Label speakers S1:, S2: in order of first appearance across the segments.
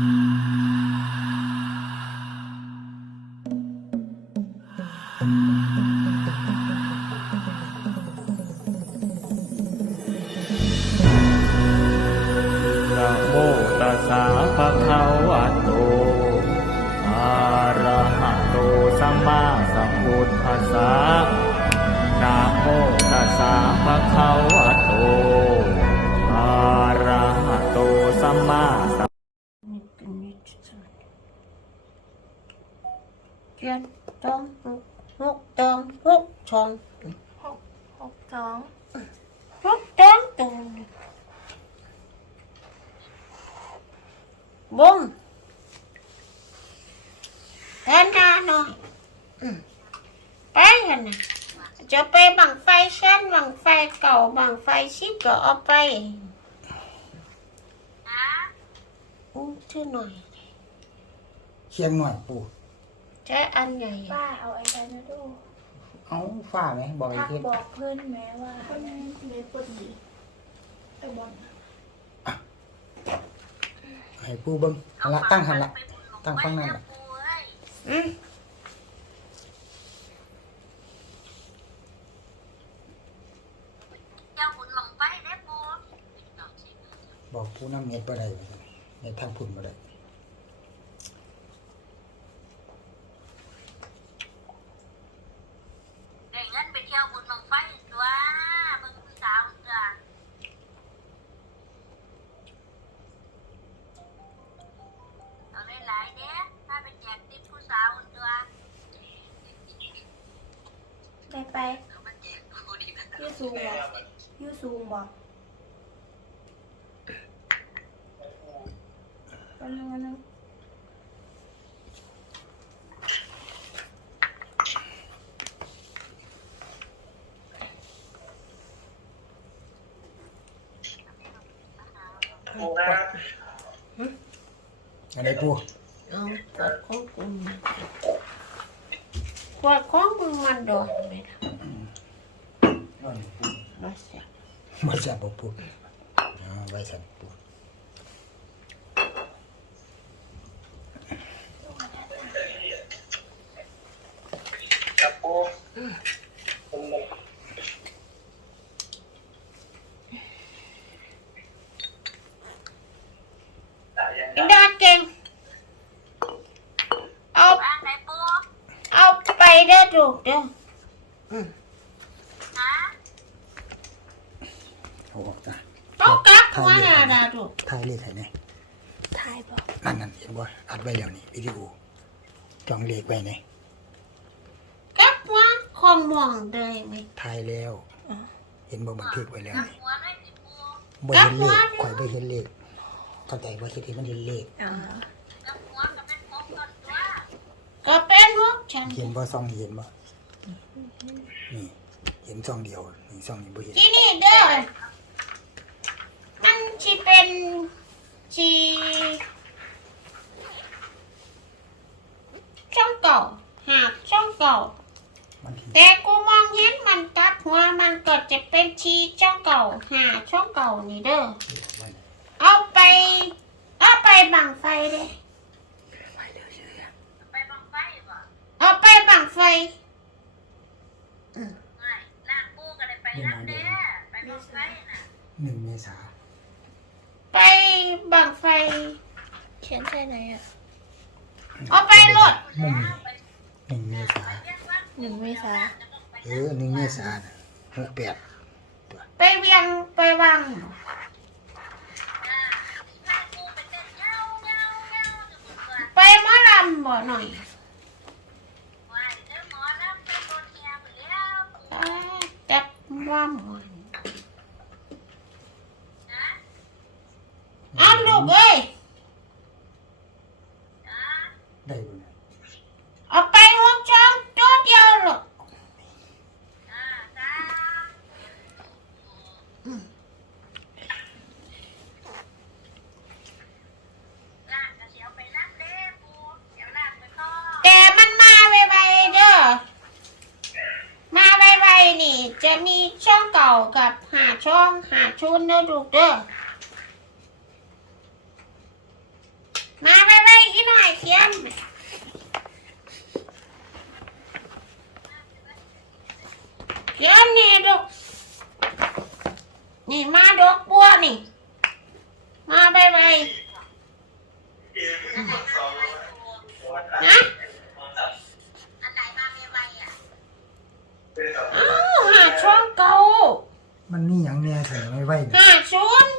S1: นะโมตัสสะภะคะวะโตอะระหะโตสัมมาสัมพุทธัสสะนะโมตัสสะภะคะวะโตอะระหะโตสัมมา สัม
S2: เจ็ดสองหกหกสองหกสอง
S3: หกหกสอง
S2: หกสองตัวบุ้มแใช้อันใหญ่
S3: ป้าเอาไอ้ไปนะดู
S4: เอาฝ้าไหมบอกไอ้
S3: ทัก
S4: เพชร
S3: บอกเพื่อนแม้ว่าเพื่อนเล็บปวดดีไอ้บอล
S4: ให้ปูเบิ้งหันละตั้งหันละ ตั้งข้างนั้นละ
S2: อืม
S4: บอกปูน้ำเม็ดบ่ได้ว่าซั่นเม็ดทางพุ่นบ่ได้
S5: ได้ ได้ไปเอามาแจกกูดีนะ
S3: ยูซูมบอกยูซูมบอกวันนึงวันนึง
S4: อะไรปู
S2: เอาขวดของกูมาขวดของมึงมันโดนไหมนะ
S4: ว่านี่ปู
S2: มาเสี ย
S4: บ่จับบ่ปูอ่าไว้สั่น
S2: ดาถูกถ่า
S4: ยเลขให้แน่
S3: ถ่ายบอก
S4: นั่นนั่นเห็นบ่อัดไว้แล้วนี่วิดีโอจองเลขไว้นี่
S2: กลับหัวคองมองเลยไหม
S4: ถ่ายแล้ว เห็นบ่บันทึกไว้แล้วนี่
S5: หัวไม่ติดปู
S4: บ่เห็นเลขข่อยบ่เห็นเลขเข้าใจว่าคิดเห็นมันเห็นเลข
S3: อ่า
S5: กับหัวก็เป็นพบกันตัว
S2: ก็เป็นพวกฉัน
S4: เห็นบ่ซองเห็นบ่นี่เห็นซองเดียวนี่ซองนี้บ่เห็น
S2: ที่นี่เด้อ มันชีเป็นชีช่องเก่าหาบช่องเก่า
S4: มันที่
S2: แต่กูมองเห็นมันกลับหัวมันก็จะเป็นชีช่องเก่าหาช่องเก่านี่เด้อ
S4: ไว้นี่
S2: เอาไปเอาไปบังไฟเลย
S5: ไปบังไฟบ่
S2: เอาไปบังไฟ
S5: ไม่ลากปูก็ได้ไปนั่นเด้ไปบังไฟน่ะ
S4: หนึ่งเมษา
S2: ไป บังไฟ
S3: เขียนใช่ไหนอะ
S2: เอาไปรถ
S4: หนึ่งหนึ่งเมษา
S3: หนึ่งเมษา
S4: เออหนึ่งเมษาน่ะหกแปด
S2: ไปเวียงไปวาง
S5: ลากปูไปเต้นเงาเงาเงาจะบุญตัว
S2: ไปหมอลำบ่หน่อย
S5: ไหวเด้อหมอลำเป็นคนเฮียไปแล้ว
S2: อ่าจับว่าหมอน
S5: นะ
S2: อ้าวลูกเอ้ย
S5: จ้า
S4: ได้บ่เนี่ย
S2: เอาไปหกช่องตัวเดียวหรอก
S5: จ้าจ้าลากก็เสียวไปนั่งเด้ปูเดี๋ยวลากไปพ่อ
S2: แต่มันมาไวๆเด้อ มาไวๆนี่ จะมีช่องเก่ากับหาช่องหาชุนเด้อลูกเด้อ มาเขียนเขียนนี่ดกนี่มาดอกบัวนี่ มาไปไปนะ
S5: อันไหนมาใหม่ๆอะ
S2: อ้าวหาช่องเก่า
S4: มันมีหยังแน่เถอะไม่ไหวเนี่ย
S2: หาศูนย์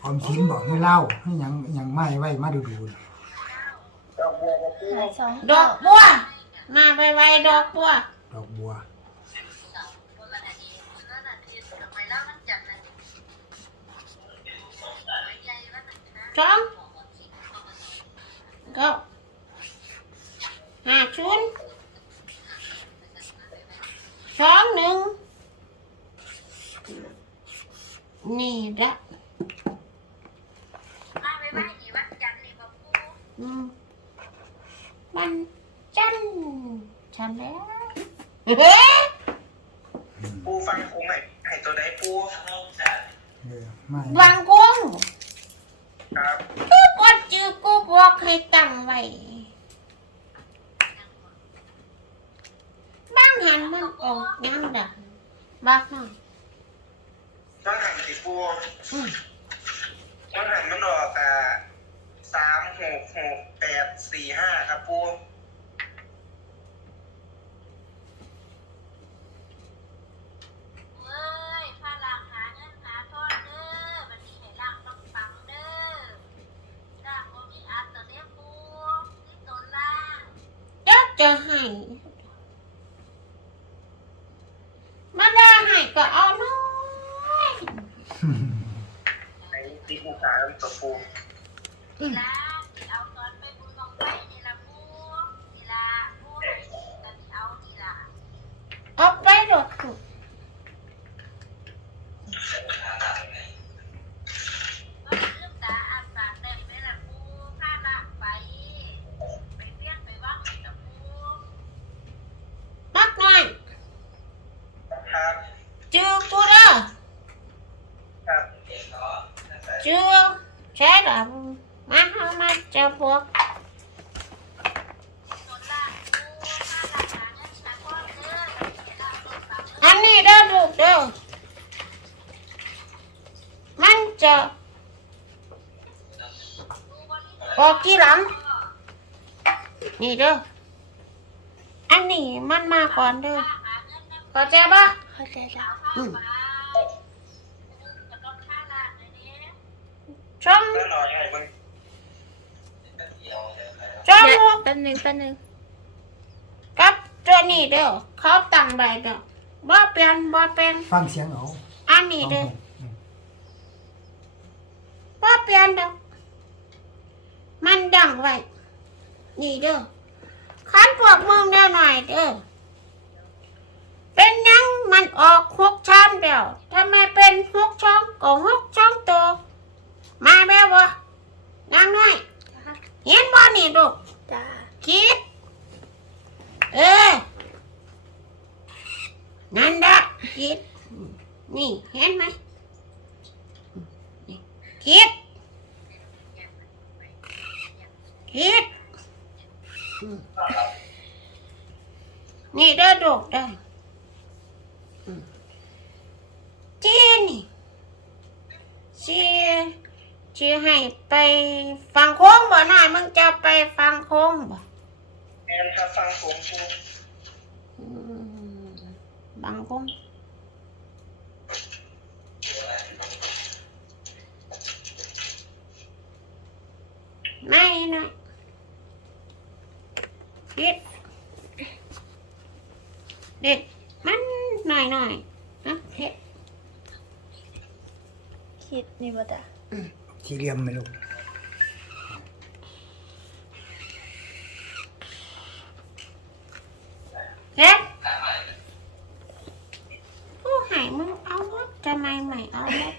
S4: ออ มสินบอกให้เล่าให้หยังหยังไม่ไหวมาดูดูๆน่ะ
S3: หาสอง
S2: ดอกบัวมาไปไปดอกบัว
S4: ดอกบัว
S5: คนละนาทีคนละนาทีทำไมเล่ามันจัดนะใหญ่ว่ามันนะ
S2: สองเก้าหาศูนย์สองหนึ่งนี่ละ
S5: มาไปไหว้นี่วัดจันทร์นี่บอก กู
S2: อืมมันจันฉันแล้วเฮ้ย
S6: ปูฟังคงไหนให้ตัวใดปู
S4: เออไม่
S2: วางกุ้ง
S6: ครับ
S2: กูบดจือกูบอกให้ตั้งไว้บางหันมันออกยังดังบักหน่อย
S6: ต้องหันสิปู
S2: อืม
S6: ต้องหันมันออกอ่า สามหกหกแปดสี่ห้าครับปู
S5: เว้ยพาล่างหาเงินหาทองเด้อวันนี้ให้ล่างต้องปังเด้อล่างบ่มีอัดต่อเด้อปูนี่ตนล่าง
S2: เจ้าจะให้มาได้ให้ก็เอาน้อย
S6: ในติ๊กลูกค้าตัวปู
S5: ล่างที่เอาตอนไปบุญบังไฟนี่ล่ะปูนี่ล่ะปูให้กันเอานี่ล่ะ
S2: เอาไปดอกถูก
S5: ก็ลืมตาอาปากได้ไหมล่ะปูพาล่างไป ไปเรียกไปว่างให้กับปู
S2: บักหน่อย
S6: ครับ
S2: จือกูเด้อ
S6: ครับ
S2: จือใช่หรอมาเอามาเจะพวก
S5: ตนล่างปูพาล่างหาเงินหาทองเด้อให้ล่างต้องปังเด้อ
S2: อันนี้ เด้อลูกเด้อมันจะออกที่หลัง นี่เด้ออันนี้มันมาก่อนเด้อเข้าใจปะ
S3: เข้าใจแล้ว
S2: อืม
S5: จะต้องค่าละในนี้
S2: ชม
S6: ก็หน่อยไงมัน
S2: ชม
S3: เดี๋ยว
S2: ลูก
S3: แป๊บหนึงแป๊บหนึง
S2: กับตัวนี้เด้อเขาตั้งใบเด้อ บ่เปลี่ยนบ่เปลี่ยน
S4: ฟังเสียงเอา
S2: อันนี้เด้อบ่เปลี่ยนเด้อมันดังไว้นี่เด้อคันพวกมึงเด้อหน่อยเด้อเป็นหยังมันออกหกชั้นเดียวทำไมเป็นหกช่องก็หกช่องตัวมาแบบวะนางน้อยเห็นบ่นี่ลูก
S3: จ้า
S2: คิดเออ นั่นดะคิด นี่เห็นไหมคิดคิดนี่เด้อกเด้ออืมจีนี่จีจีให้ไปฟังโค้งบ่หน่อยมึงจะไปฟังโค้งบ่
S6: แอนครับฟังผมปู
S2: อืม บางคนไม่นะเด็ดเด็ดมันหน่อ mai mày ở lớp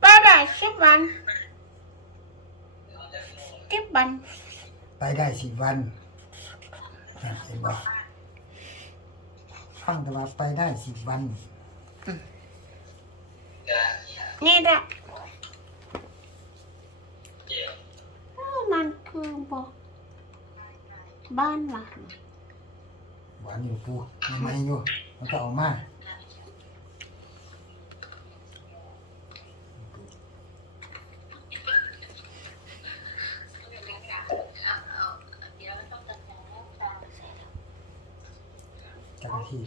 S2: Bye bye, ship. Tiếp bánh Bye bye, ship one. Ship tao bảo bye bye, ship one. Nghe. บ้านว่ะ
S7: หวาน
S5: อ
S7: ยู่ปูไม่ไม่อ
S4: ยู่มั
S7: น
S4: จะเอามาจั
S5: งที่